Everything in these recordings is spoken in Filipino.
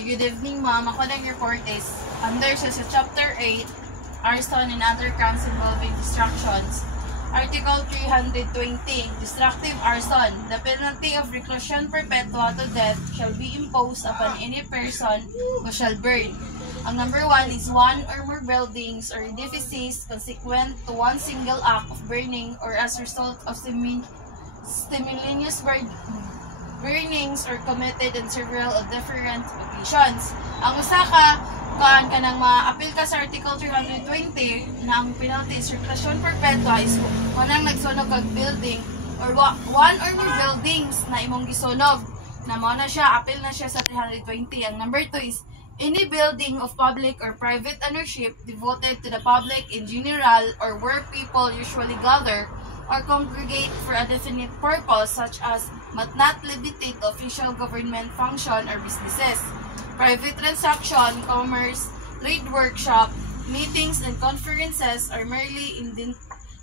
Good evening, ma'am. Ako lang report is under sa Chapter 8, Arson and Other Crimes Involving Distractions. Article 320, Destructive Arson. The penalty of reclusion perpetua to death shall be imposed upon any person who shall burn. Ang number 1 is one or more buildings or edifices consequent to one single act of burning or as a result of simultaneous burnings or committed in several or different occasions. Ang usa kanang ma-appeal ka sa Article 320 na ang penalty is reclusion perpetua is kanang nagsunog kag building or one or more buildings na imong gisunog na mao na siya, appeal na siya sa 320. Ang number 2 is any building of public or private ownership devoted to the public in general or where people usually gather or congregate for a definite purpose such as but not limited to official government function or businesses. Private transaction, commerce, trade workshop, meetings and conferences are merely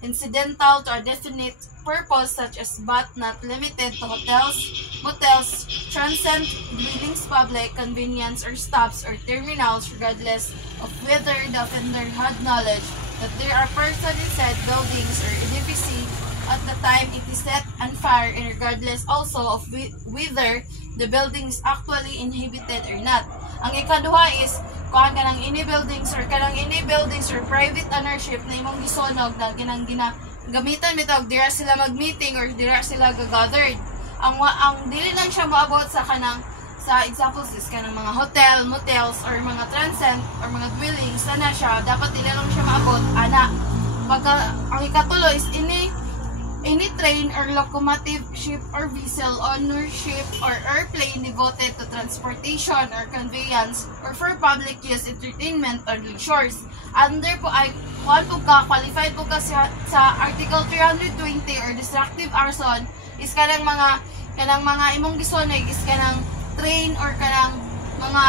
incidental to a definite purpose such as but not limited to hotels, motels, transient dwellings, public convenience or stops or terminals regardless of whether the offender had knowledge that there are persons in said buildings or edifices at the time it is set on fire and regardless also of whether the building is actually inhabited or not. Ang ikaduha is kuan kanang any buildings or private ownership na imong gisunog na gamitan bitog dira sila mag-meeting or dira sila gagathered. Ang dili lang siya maabot sa kanang sa examples is kanang mga hotel, motels or mga transient or mga dwellings na siya dapat dili lang siya maabot ana. Pagka ang ikatulo is any train or locomotive, ship or vessel, ownership or airplane devoted to transportation or conveyance or for public use, entertainment or leisures. Under po ay qualified po ka sa Article 320 or destructive arson is kanang mga imong gisunog is kanang train or kanang mga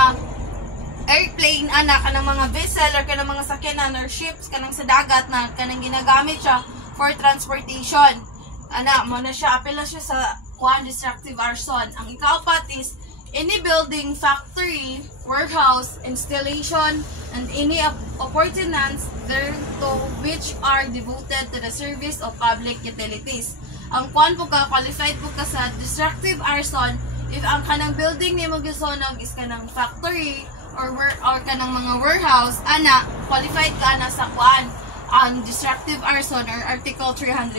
airplane kanang mga vessel or kanang mga sakyanan or ships kanang sa dagat na kanang ginagamit siya for transportation. Mo na siya, apela siya sa destructive arson. Ang ikaapat is any building, factory, warehouse, installation, and any appurtenance thereto which are devoted to the service of public utilities. Ang qualified po ka sa destructive arson if ang kanang building ni mo gisunog is kanang factory or kanang mga warehouse, qualified ka na sa ang destructive arson or Article 320.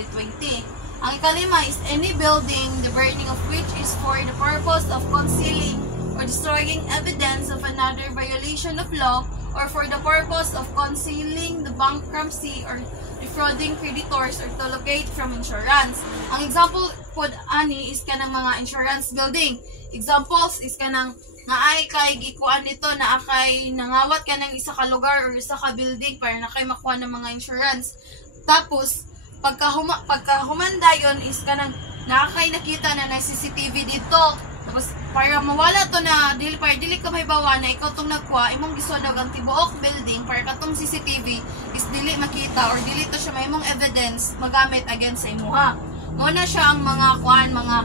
Ang ikalima is any building, the burning of which is for the purpose of concealing or destroying evidence of another violation of law or for the purpose of concealing the bankruptcy or defrauding creditors or to locate from insurance. Ang example po ani is kanang mga insurance building. Examples is kanang naay kay gikuan nito na akay nangawat ka ng isa ka lugar or isa ka building para na kay makuha ng mga insurance. Tapos pagka humanda yon is kanang nakakay nakita na CCTV dito. Tapos para mawala to na dili ka may bawa na ikaw tong nagkuha imong gisunog ang tibuok building para katong CCTV is dili makita or dili to siya mahimong evidence magamit against sa imuha. Mo na siya ang mga mga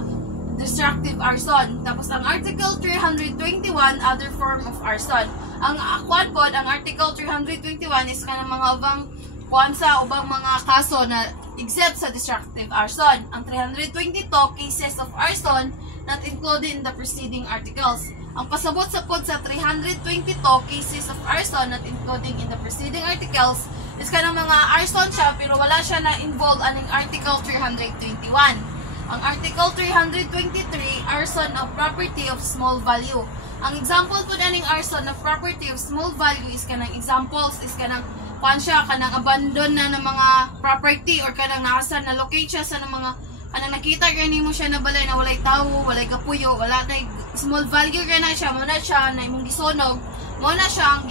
destructive arson. Tapos ang Article 321, other form of arson. Ang ang Article 321 is kanang mga ubang mga kaso na exempt sa destructive arson. Ang 322 cases of arson not included in the preceding articles. Ang pasabot sa pod sa 322 cases of arson not including in the preceding articles is kanang mga arson siya pero wala siya na involved aning Article 321. Ang Article 323, arson of property of small value. Ang example po naning arson of property of small value is kanang examples is kanang kanang abandon na ng mga property or kanang nasa na locate siya sa mga kanang nakita gani mo siya na balay na walay tawo, walay kapuyo, wala na small value gana siya, mo na siya na imong gisunog, mo na siya ang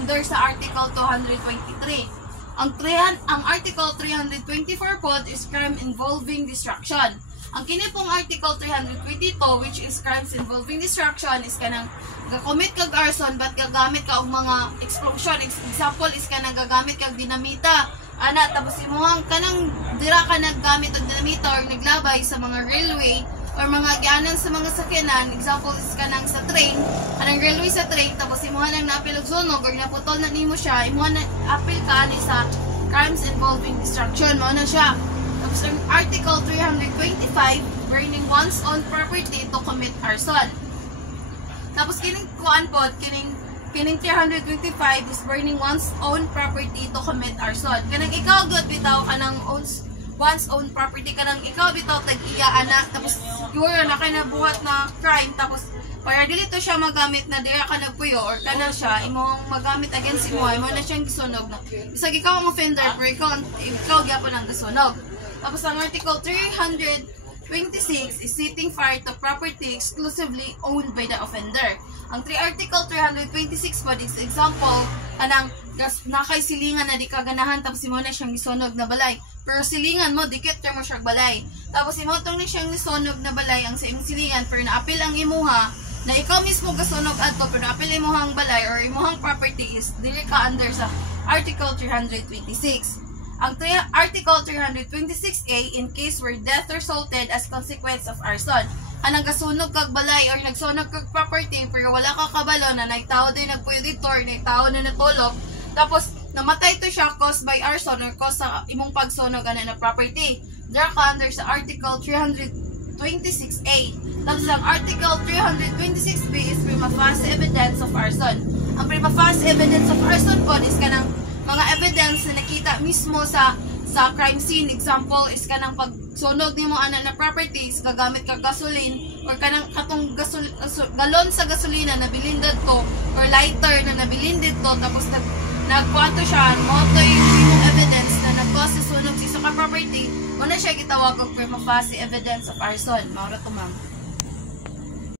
under sa Article 223. Ang Article 324 po is crime involving destruction. Ang kini pong Article 322 which is crimes involving destruction is kanang gakomit kag arson but gagamit ka og mga explosion. Example is kanang gagamit kag dinamita. Tapos imuhang kanang dira ka naggamit og dinamita or naglabay sa mga railway or mga gianan sa mga sakyanan, example is kanang sa train, kanang railway sa train, tapos imuha nang naapil og sunog or naputol na nimo siya, imuha na apil ka ani sa crimes involving destruction, mao na siya. Tapos ang Article 325, burning one's own property to commit arson. Tapos kining kuan pod, kining 325 is burning one's own property to commit arson. Kanang ikaw gud bitaw kanang one's own property, kanang ikaw bitaw tag-iya ana, tapos siguro na kay nabuhat na crime, tapos para dili to siya magamit na dira ka nagpuyo or kana siya imong magamit against imo na siyang gisunog na bisag ikaw ang offender pero ikaw gyapon ang gisunog. Tapos ang Article 326 is setting fire to property exclusively owned by the offender. Ang Article 326 pa is example kanang nakay silingan na di ka ganahan tapos imo na siyang gisunog na balay. Pero silingan mo dikit ra mo siyang balay. Tapos imo tong ni siyang gisunog na balay ang sa imong silingan pero naapil ang imuha na ikaw mismo gasunog adto pero naapil imuhang balay or imuhang property is dili ka under sa Article 326. Ang Article 326A in case where death resulted as consequence of arson. Anang gasunog kag balay or nagsunog kag property pero wala ka kabalo na nagtao din nagpuyo dito or nagtao na natulog. Tapos namatay to siya caused by arson or caused sa imong pagsunog ana na property. There ka under sa Article 326A. Tapos ang Article 326B is prima facie evidence of arson. Ang prima facie evidence of arson po is kanang mga evidence na nakita mismo sa crime scene. Example is kanang pagsunog nimo ana na properties gagamit ka gasoline or kanang katong galon sa gasolina na bilin dito or lighter na nabilin dito tapos nagkuanto siya mo to yung evidence na nag-cause sa sunog sa ka property mo na siya gitawag og prima facie evidence of arson. Mao ra to ma'am.